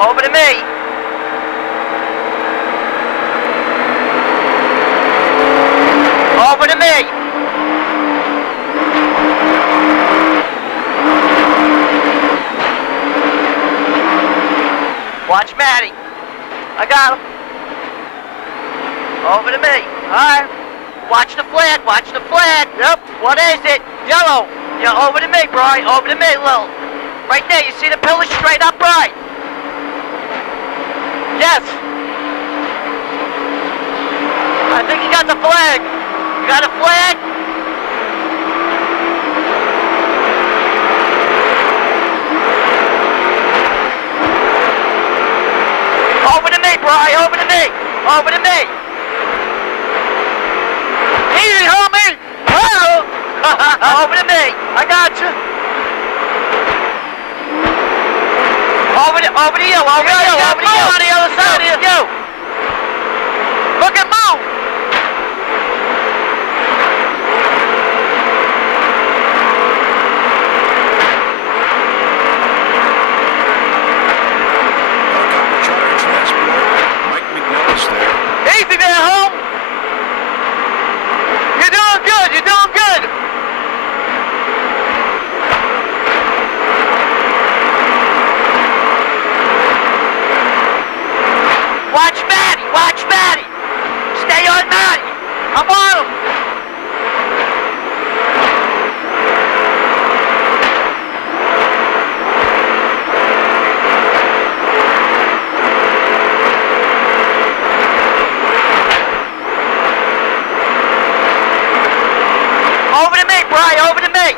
Over to me. Over to me. Watch Matty. I got him. Over to me. All right. Watch the flag. Watch the flag. Yep. What is it? Yellow. Yeah, over to me, Bri. Over to me, Lil. Right there. You see the pillar straight up, Bri? Yes. I think you got the flag. You got a flag? Over to me, Bri. Over to me. Over to me. Easy, homie. Whoa. Over to me. I got you. Over to you. Over to you. Over to you. On the other side of you. Look at move. Easy there, home. You're doing good. You're doing good. Watch Matty. Watch Matty. Stay on Matty. I'm on him. Over to me, Bri, over to me.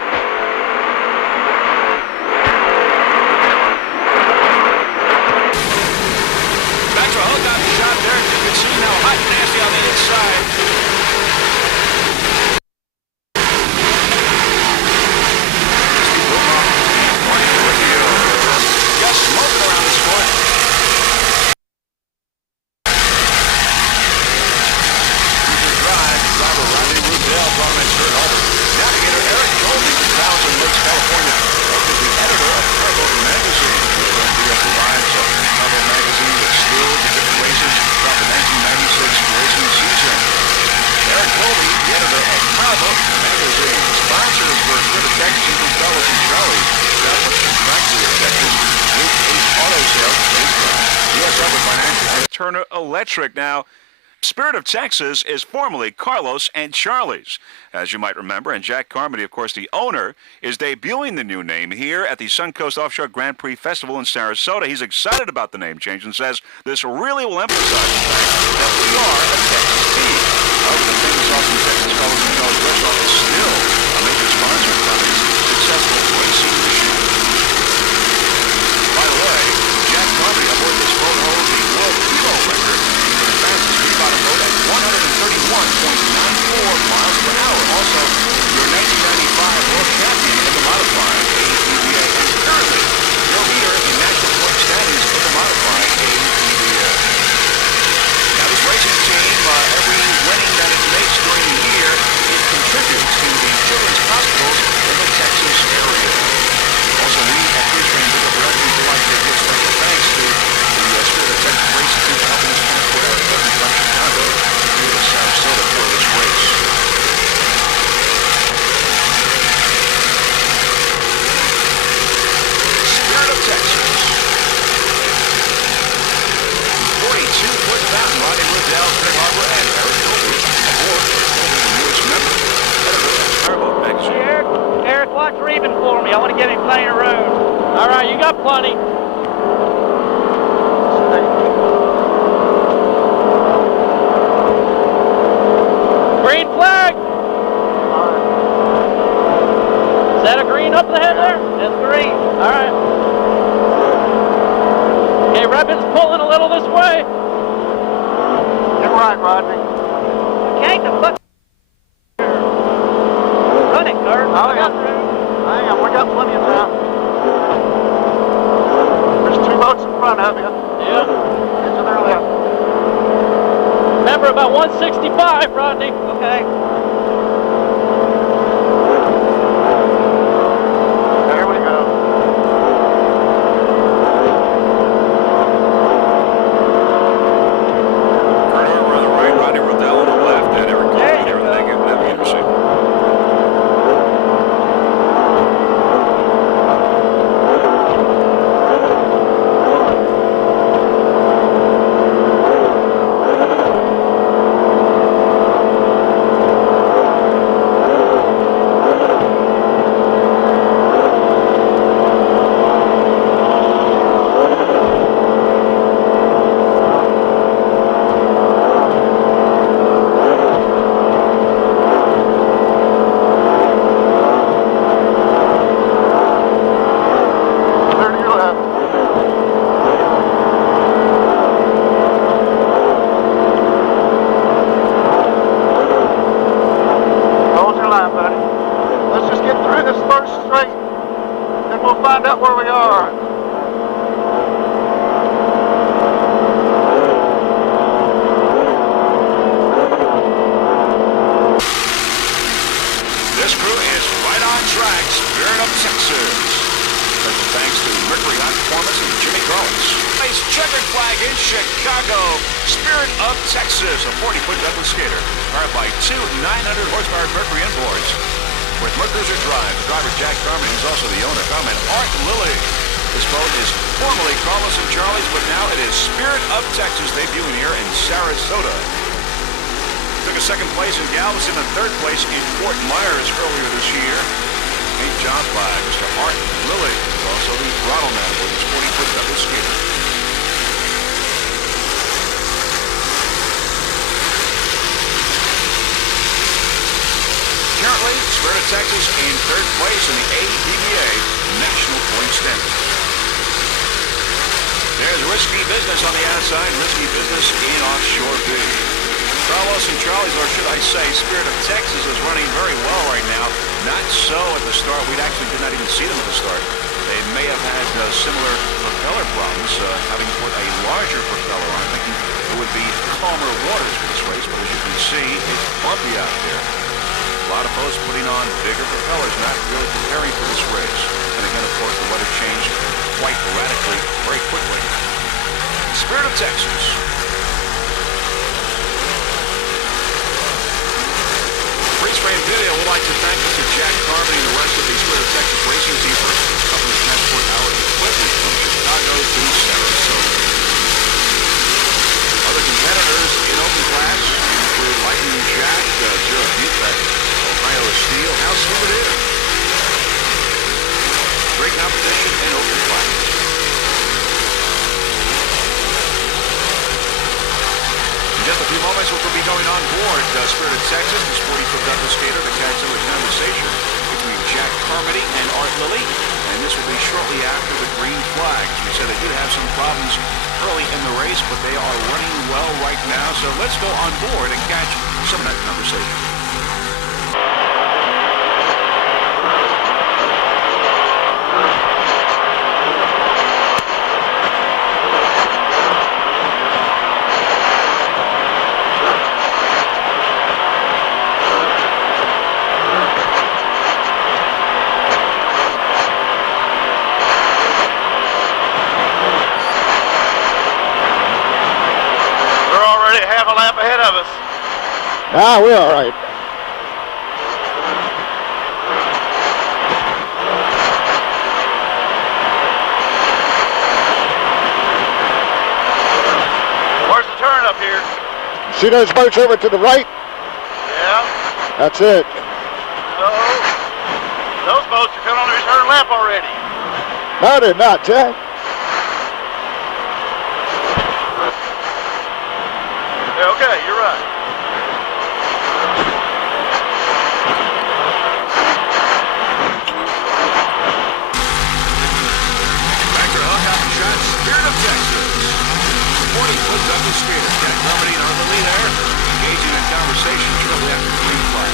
Back to a helicopter shot there. You can see now hot and nasty on the inside. Just smoking around this point. Driver Rodney Rudell brought him in straight over. Navigator Eric Golding from Thousand Lakes, California, is the editor of Powerboat Magazine, which provides a travel magazine with still different races throughout the 1996 racing season. Eric Golding, the editor of Powerboat Magazine, sponsors for Critter Texas and Fellas and Charlie, Southwest Contractory of Texas, Group 8 Auto Sales, U.S. Arbor Financial, and Turner Electric. Now, Spirit of Texas is formerly Carlos and Charlie's, as you might remember, and Jack Carmody, of course, the owner, is debuting the new name here at the Suncoast Offshore Grand Prix Festival in Sarasota. He's excited about the name change and says this really will emphasize the fact that we are a Texas team. However, the famous Austin, Texas Carlos and Charlie's restaurant is still a major sponsor of Carmody's successful racing machine. By the way, Jack Carmody aboard this boat holds the world kilo record for the fastest free-bottom boat at 131.94 miles per hour. Also, your 1995 world champion in the modified APBA, and currently your leader in national point standings in the modified APBA. Now, this racing team, every winning that it makes during the year, it contributes to the children's hospitals in the Texas area. Also, we at Freestream Big Up Production would like to give special thanks to the Spirit of Texas Racing Team for helping us transport our equipment from Chicago here to Sarasota for this race. Spirit of Texas. 42-foot fountain, Rodney Rudell, Craig Harbor, and Eric Golding aboard the newest member, editor of Powerboat Magazine. Hey, Eric, watch Reuben for me. I want to get him plenty of room. All right, you got plenty. Green flag. Is that a green up ahead there? That's green. All right. Okay, Rebin's pulling a little this way. You're right, Rodney. Okay, the fuck. Run it, Kurt. Oh, yeah. Hang on, we got plenty of time. There's two boats in front of you. Yeah. To their left. Remember, about 165, Rodney. Okay. There we go. on track, Spirit of Texas. Special thanks to Mercury High Performance and Jimmy Carlos. Nice checkered flag in Chicago. Spirit of Texas, a 40-foot Douglas skater, powered by two 900-horsepower Mercury inboards. With Mercury Drive, driver Jack Carmen, who's also the owner, and Art Lilly. This boat is formerly Carlos and Charlie's, but now it is Spirit of Texas, debuting here in Sarasota. Took a second place in Galveston and third place in Fort Myers earlier this year. Paint job by Mr. Art Lilly, who's also the throttle man for this 40-foot Douglas skater. Currently, Spirit of Texas in third place in the ADBA National Point Standard. There's risky business on the outside, risky business in Offshore B. Carlos and Charlie's, or should I say, Spirit of Texas is running very well right now. Not so at the start. We actually did not even see them at the start. They may have had similar propeller problems, having put a larger propeller on, thinking it would be calmer waters for this race, but as you can see, it's bumpy out there. A lot of boats putting on bigger propellers, not really preparing for this race. And again, of course, the weather changed quite radically, very quickly. Spirit of Texas. Freeze frame video, we'd like to thank Mr. Jack Carmen and the rest of the Spirit of Texas racing team for helping transport our equipment from Chicago to Sarasota. Other competitors in open class include Lightning Jack, Joe Butek, Ohio Steel, House Souvenir. Great competition in open class. In just a few moments, we'll be going on board Spirit of Texas, this 40-foot Douglas skater, to catch up with conversation between Jack Carmody and Art Lilly, and this will be shortly after the green flag. As we said, they did have some problems early in the race, but they are running well right now, so let's go on board and catch some of that conversation. Ah, we're all right. Where's the turn up here? See those boats over to the right? Yeah. That's it. No. Those boats are coming on their turn left already. No, they're not, Jack. Yeah, okay, you're right. Spirit of Texas. 40-foot Douglas skater, Jack Carmody and Art Lilly there, engaging in conversation shortly after the green flag.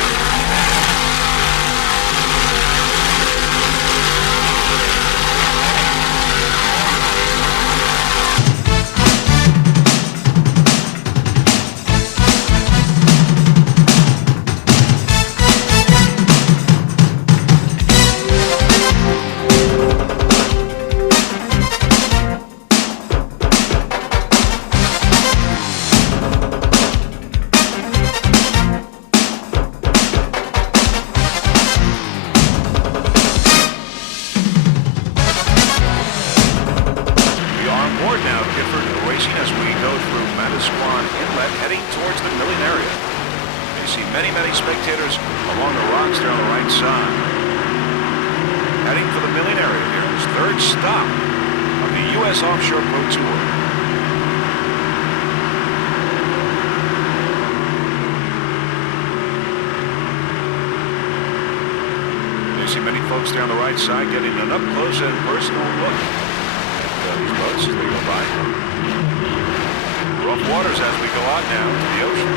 Many spectators along the rocks there on the right side. Heading for the milling area here, this third stop of the U.S. Offshore Pro Tour. You see many folks there on the right side getting an up-close and personal look at these boats as they go by. Rough waters as we go out now into the ocean.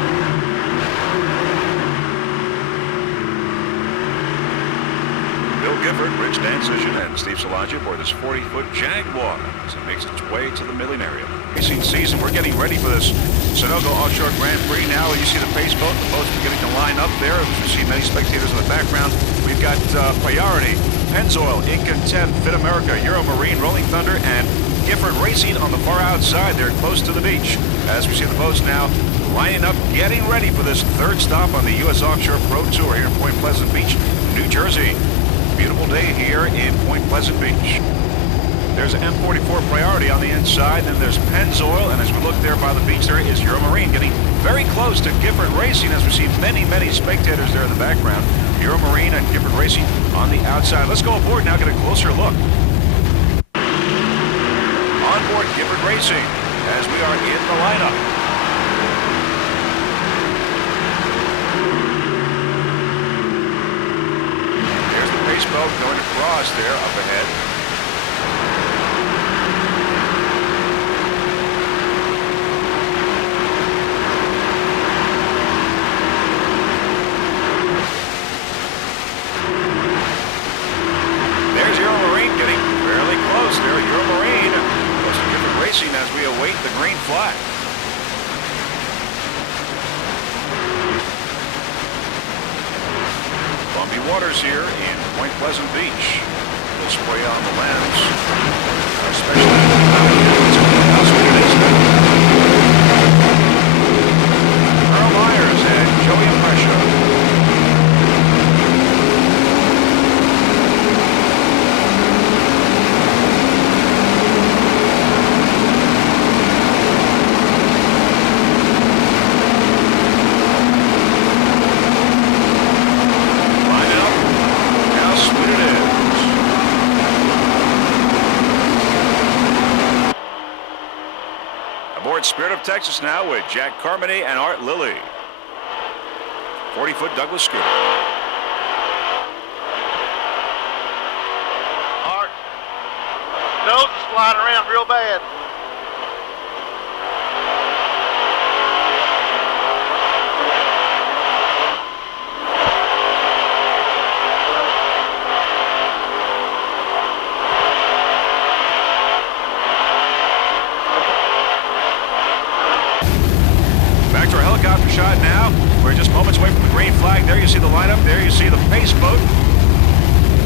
Gifford, Rich Danzigen, and Steve Salagia aboard this 40-foot Jaguar as it makes its way to the milling area. Racing season, we're getting ready for this Sunoco Offshore Grand Prix now. You see the pace boat, the boat's beginning to line up up there. As we see many spectators in the background. We've got Priority, Pennzoil, In Contempt, Fit America, Euro Marine, Rolling Thunder, and Gifford Racing on the far outside. They're close to the beach. As we see the boats now lining up, getting ready for this third stop on the U.S. Offshore Pro Tour here in Point Pleasant Beach, New Jersey. Beautiful day here in Point Pleasant Beach. There's M44 Priority on the inside, then there's Pennzoil, and as we look there by the beach, there is Euro Marine getting very close to Gifford Racing as we see many, many spectators there in the background. Euro Marine and Gifford Racing on the outside. Let's go aboard now, get a closer look. Onboard Gifford Racing as we are in the lineup. There's the race boat going across there up ahead. As we await the green flag. Bumpy waters here in Point Pleasant Beach. We'll spray on the lens, especially how sweet it is. Earl Myers and Joey Impression. Spirit of Texas now with Jack Carmody and Art Lilly. 40-foot Douglas scooter. Art, nose is flying around real bad. Shot now. We're just moments away from the green flag. There you see the lineup. There you see the pace boat.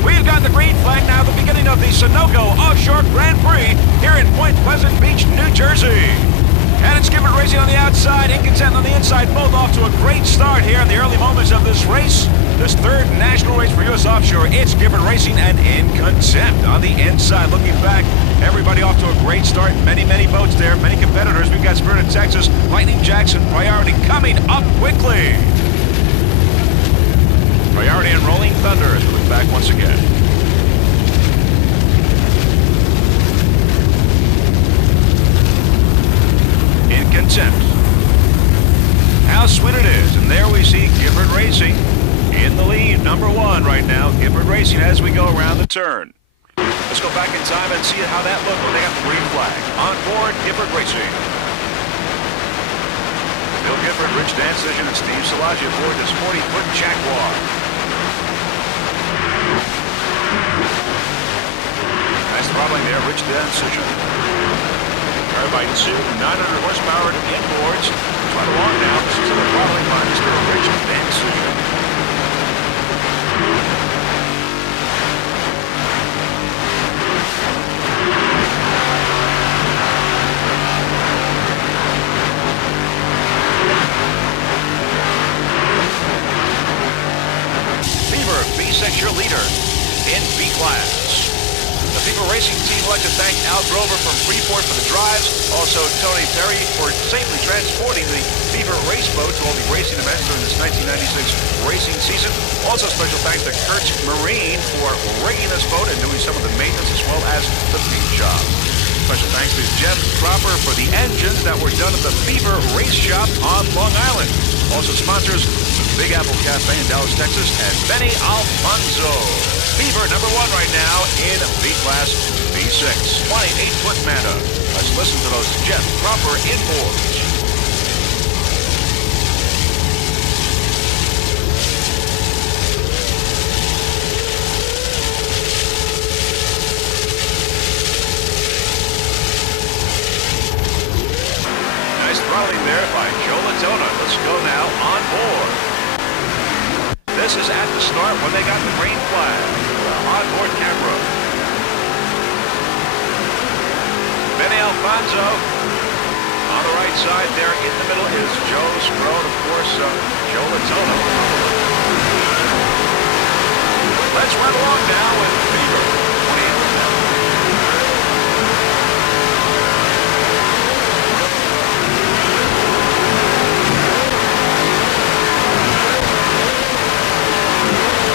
We've got the green flag now, the beginning of the Sunoco Offshore Grand Prix here in Point Pleasant Beach, New Jersey. And it's Gifford Racing on the outside, In Contempt on the inside, both off to a great start here in the early moments of this race. This third national race for U.S. Offshore. It's Gifford Racing and In Contempt on the inside. Looking back, everybody off to a great start. Many, many boats there, many competitors. We've got Spirit of Texas, Lightning Jackson, Priority coming up quickly. Priority and Rolling Thunder as we look back once again. In Contempt. How sweet it is. And there we see Gifford Racing in the lead. Number one right now. Gifford Racing as we go around the turn. Let's go back in time and see how that looked when they got the green flag. On board, Gifford Racing. Bill Gifford, Rich Dancision, and Steve Szilagyi aboard this 40-foot Jaguar. Nice throttling there, Rich Dancision. Turbine 2, 900 horsepower inboards. Right along now, this is the throttling by Mr. Rich Dancision. B6, your leader in B class. The Fever Racing team would like to thank Al Grover from Freeport for the drives. Also, Tony Perry for safely transporting the Fever race boat to all the racing events during this 1996 racing season. Also, special thanks to Kurtz Marine for rigging this boat and doing some of the maintenance as well as the paint job. Special thanks to Jeff Cropper for the engines that were done at the Fever Race Shop on Long Island. Also sponsors the Big Apple Cafe in Dallas, Texas, and Benny Alfonso. Fever number one right now in B-Class B6. 28-foot Manta. Let's listen to those Jeff Cropper inboards. Throttling there by Joe Latona. Let's go now on board. This is at the start when they got the green flag. Onboard camera. Benny Alfonso on the right side there. In the middle is Joe Scrone, of course, Joe Latona. Let's run along now with Bieber. 28 with that.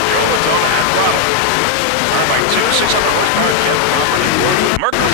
Joe Latona and throttle. Turn by 2, 600 horsepower. Jeff Crawford and George Merkel.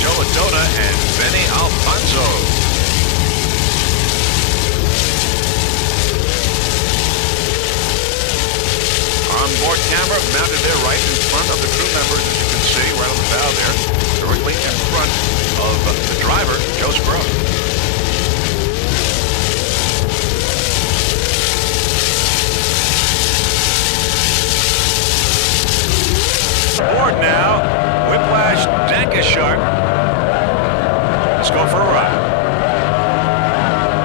Joe Latona and Benny Alfonso. Onboard camera mounted there right in front of the crew members, as you can see, right on the bow there, directly in front of the driver, Joe Scrone. Board now, Whiplash Dankesharp. Let's go for a ride.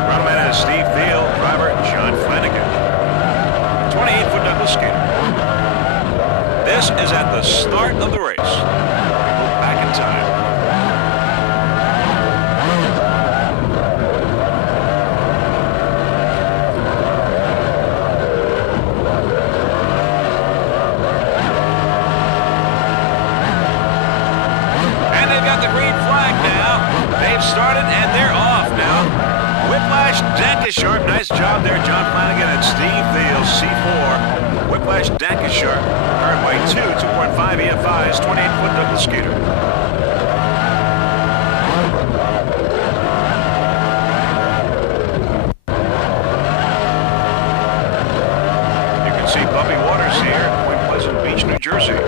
Runman is Steve Thiel, driver John Flanagan. 28-foot Douglas skater. This is at the start of the race. We move back in time. Started and they're off now. Whiplash Dankesharp, nice job there, John Flanagan and Steve Thiel, C4. Whiplash Dankesharp, powered by 2.5 EFIs, 28-foot Douglas skater. You can see bumpy waters here, Point Pleasant Beach, New Jersey.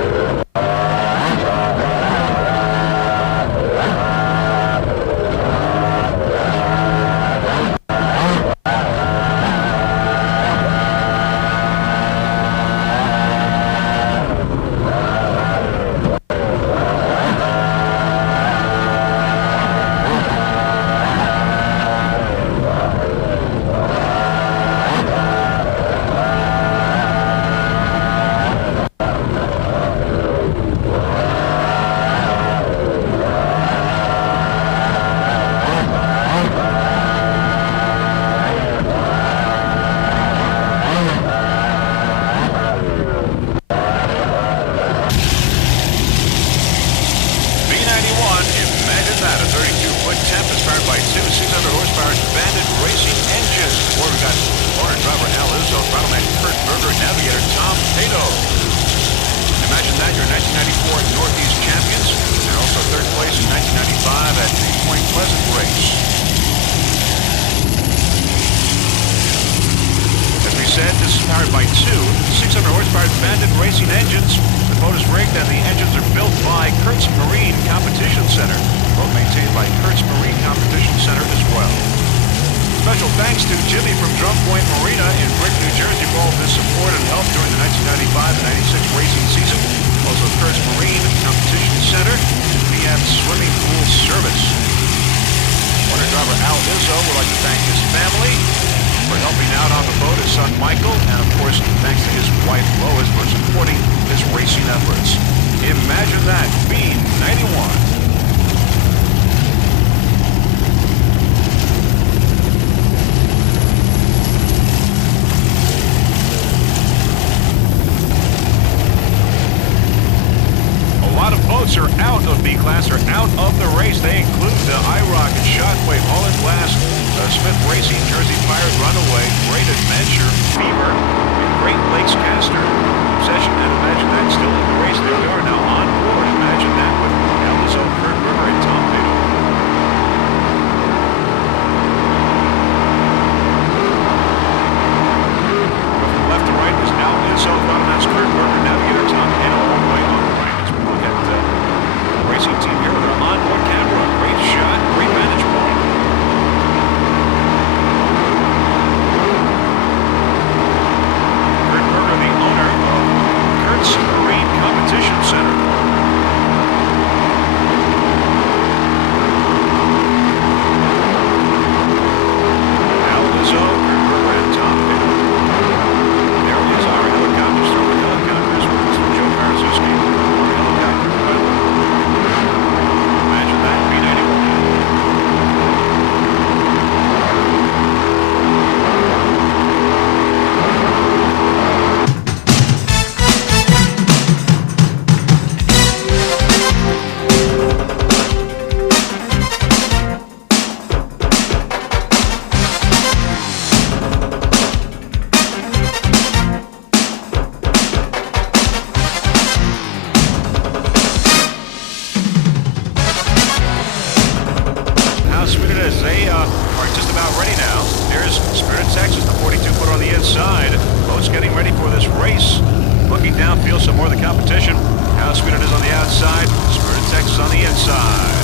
Special thanks to Jimmy from Drum Point Marina in Brick, New Jersey for all of his support and help 1995 and 96 racing season. Also Kurt's Marine Competition Center, PM Swimming Pool Service. Owner driver Al Izzo would like to thank his family for helping out on the boat, his son Michael, and of course thanks to his wife Lois for supporting his racing efforts. Imagine that, being 91. Boats are out of B-Class, are out of the race. They include the IROC and Shockwave, Holland Glass, Smith Racing, Jersey Pirate, Runaway, Great Adventure, Fever, and Great Lakes Caster. Obsession, and imagine that still in the race. There we are now on board. Imagine that with Elizzo, Kurt River, and Tom Biddle. From left to right is Al Izzo, Donovan Kurt River, Navigator Tom Biddle, all the way on the right. As we look at racing team here with our onboard camera. Great shot, great vantage point. Kurt Berger, the owner of Kurt's Marine Competition Center. Al Izzo, Kurt Berger, and Tom Biddle. There is our helicopters, through the helicopters with Joe Marzuski, our helicopter pilot. Imagine that, B-91. How sweet it is. They are just about ready now. There's Spirit of Texas, the 42-footer on the inside. Boats getting ready for this race. Looking downfield, some more of the competition. How sweet it is on the outside. Spirit of Texas on the inside.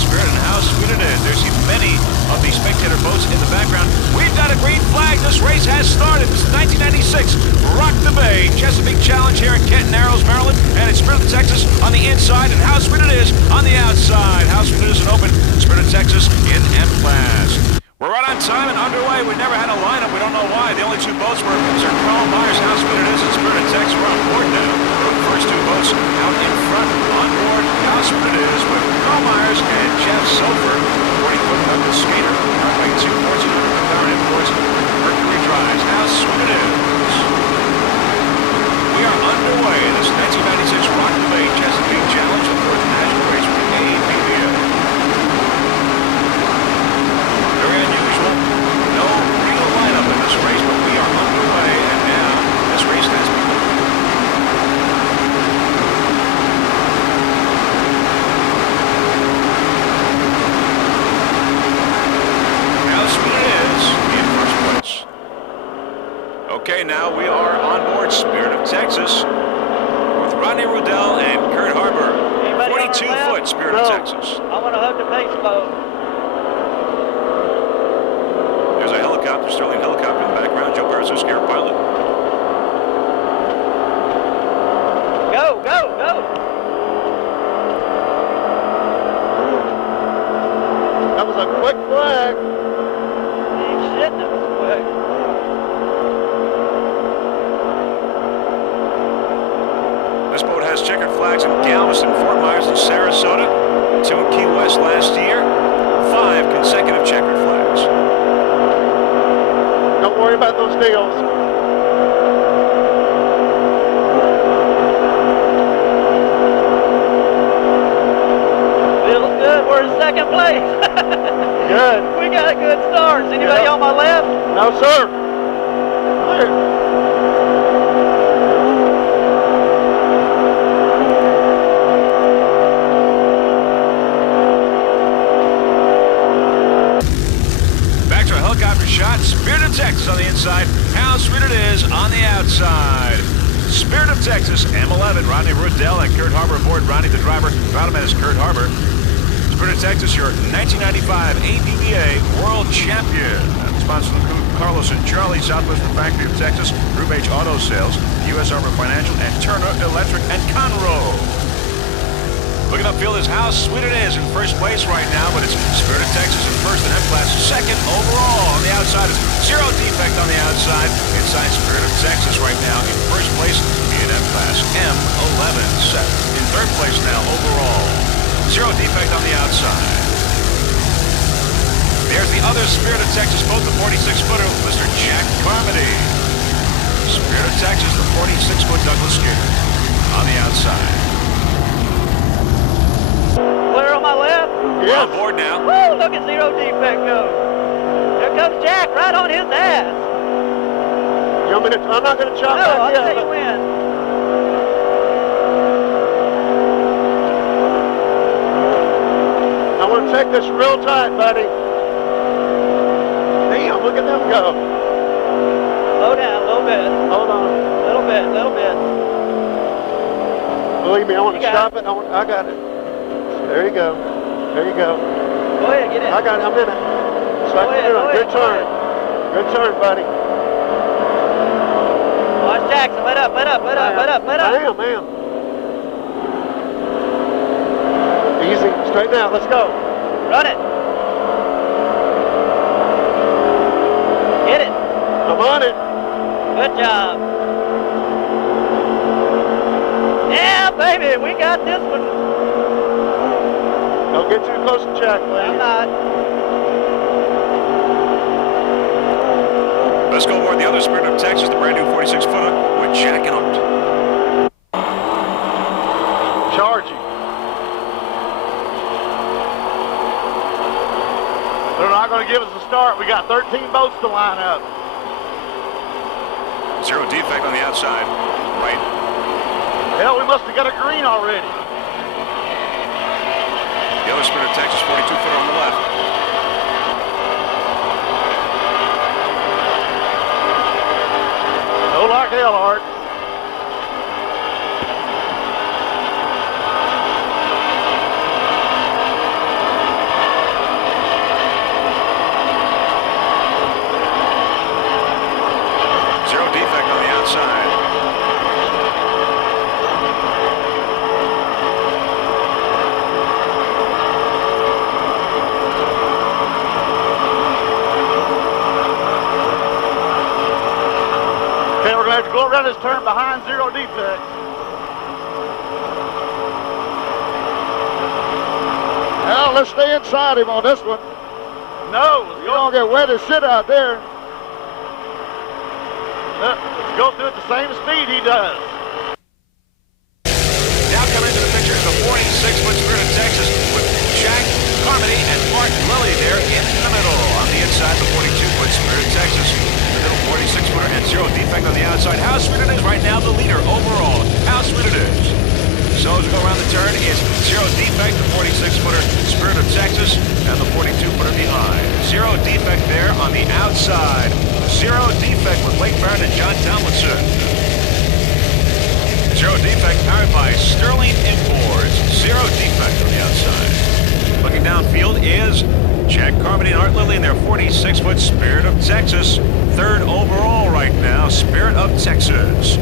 Spirit and how sweet it is. There's many of the spectator boats in the background. We've got a green flag. This race has started. This is 1996. Rock the Bay Chesapeake Challenge here in Kenton Narrows, Maryland. And it's Spirit of Texas on the inside. And how sweet it is on the outside. How sweet it is in open. Spirit of Texas in M-Class. We're right on time and underway. We never had a lineup. We don't know why. The only two boats were Carl Myers, how sweet it is, and Spirit of Texas. We're on board now. The first two boats out in front on board. How sweet it is with Carl Myers and Jeff Sofer. 40-foot Douglas Skater. Runway 2, Fortune, Power Imports, Mercury Drives. How sweet it is. We are underway. This 1996 Rock the Bay Chesapeake Challenge, the fourth national race for the APBA. Very unusual. No real lineup in this race, but we are underway, and now this race has begun. How sweet it is in first place. Okay, now we are on board Spirit of Texas with Rodney Rudell and Kurt Harbor. 42-foot Spirit of Texas. I want to hug the base boat. There's a helicopter, Sterling helicopter in the background. Joe Marzuski, our pilot. Go, go, go. That was a quick flag. Shit, that was quick. This boat has checkered flags in Galveston, Fort Myers, and Sarasota. 2 in Key West last year. 5 consecutive checkered flags. Don't worry about those deals. Feels good. We're in second place. Good. We got good starts. Anybody Yeah. on my left? No, sir. Clear. Back to a helicopter shot. Spirit of Texas on the inside. How sweet it is on the outside. Spirit of Texas, M11, Rodney Rudell and Kurt Harbor aboard. Rodney, the driver. Rodman is Kurt Harbor. Spirit of Texas, your 1995 APBA World Champion. Sponsor of the crew, Carlos and Charlie, Southwestern Factory of Texas, Group H Auto Sales, U.S. Arbor Financial, and Turner Electric and Conroe. Looking upfield is how sweet it is in first place right now, but it's Spirit of Texas in first and F-Class second overall. On the outside is zero defect on the outside. Inside Spirit of Texas right now in first place in F-Class M11 set. In third place now overall. Zero defect on the outside. There's the other Spirit of Texas boat, the 46-footer, Mr. Jack Carmody. Spirit of Texas, the 46-foot Douglas Gator on the outside. Clear on my left. We're on board now. Woo, look at zero defect go. Here comes Jack right on his ass. You want me to, I'm not going to chop No, back I'll yet. tell you when. I want to take this real tight, buddy. Damn, look at them go. Slow down a little bit. Hold on. Little bit. Believe me, I want to You got stop it. I got it. There you go. There you go. Go ahead, get in. I got it. I'm in it. It's like Go ahead, you're doing. go Good ahead, go turn. Good turn, buddy. Watch Jackson. Let up. Bam, bam. Easy. Straighten out. Let's go. Run it. Get it. I'm on it. Good job. Yeah, baby, we got this one. Don't get too close to Jack, please. I'm not. Let's go aboard the other Spirit of Texas, the brand new 46-footer with Jack and Art. Charging. They're not going to give us a start. We got 13 boats to line up. Zero defect on the outside. Right. Hell, we must have got a green already. The other Spirit of Texas, 42-footer on the left. No like hell, Art. Zero defect on the outside. Okay, we're going to have to go around this turn behind zero defects. Now let's stay inside him on this one. No, let's You don't get wet as shit out there. Let's go through at the same speed he does. Now coming into the picture is the 46-foot Spirit of Texas with Jack Carmody and Mark Lilly there in the middle. On the inside, the 42-foot Spirit of Texas. The middle 46-footer and zero defect on the outside. How sweet it is right now, the leader overall. How sweet it is. So as we go around the turn, it's zero defect, the 46-footer Spirit of Texas, and the 42-footer behind. Zero defect there on the outside. Zero defect with Blake Barron and John Tomlinson. Zero defect powered by Sterling Imports. Zero defect on the outside. Looking downfield is Jack Carmody and Art Lilly in their 46-foot Spirit of Texas. Third overall right now, Spirit of Texas.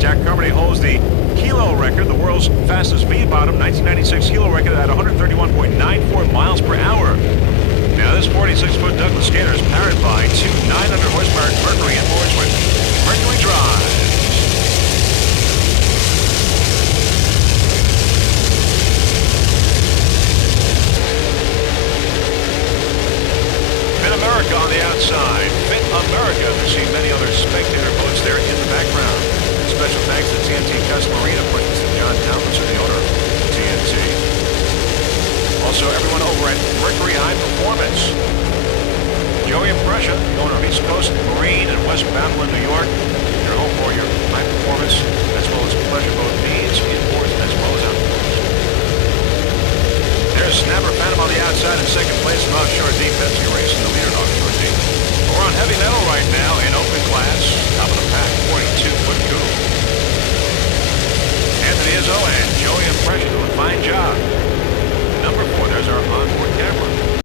Jack Carmody holds the kilo record, the world's fastest V-bottom, 1996 kilo record at 131.94 miles per hour. Now this 46-foot Douglas Gator is powered by two 900 horsepower Mercury inboards with Mercury drive. Mid-America on the outside. Mid-America. There's seen many other spectator boats there in the background. Special thanks to TNT Custom Marine appointments to John Tomlinson, the owner of TNT. Also, everyone over at Mercury High Performance. Joey Impression, the owner of East Coast Marine and West Babylon, New York. Your home for your high performance as well as pleasure boat needs, inboards as well as outboards. There's Snapper Phantom on the outside in second place in Offshore Deep. That's your race in the leader in Offshore Deep. We're on heavy metal right now in open class. Top of the pack, 42-foot coupe. Anthony Izzo and Joey Impression do a fine job. Number 4, there's our onboard camera.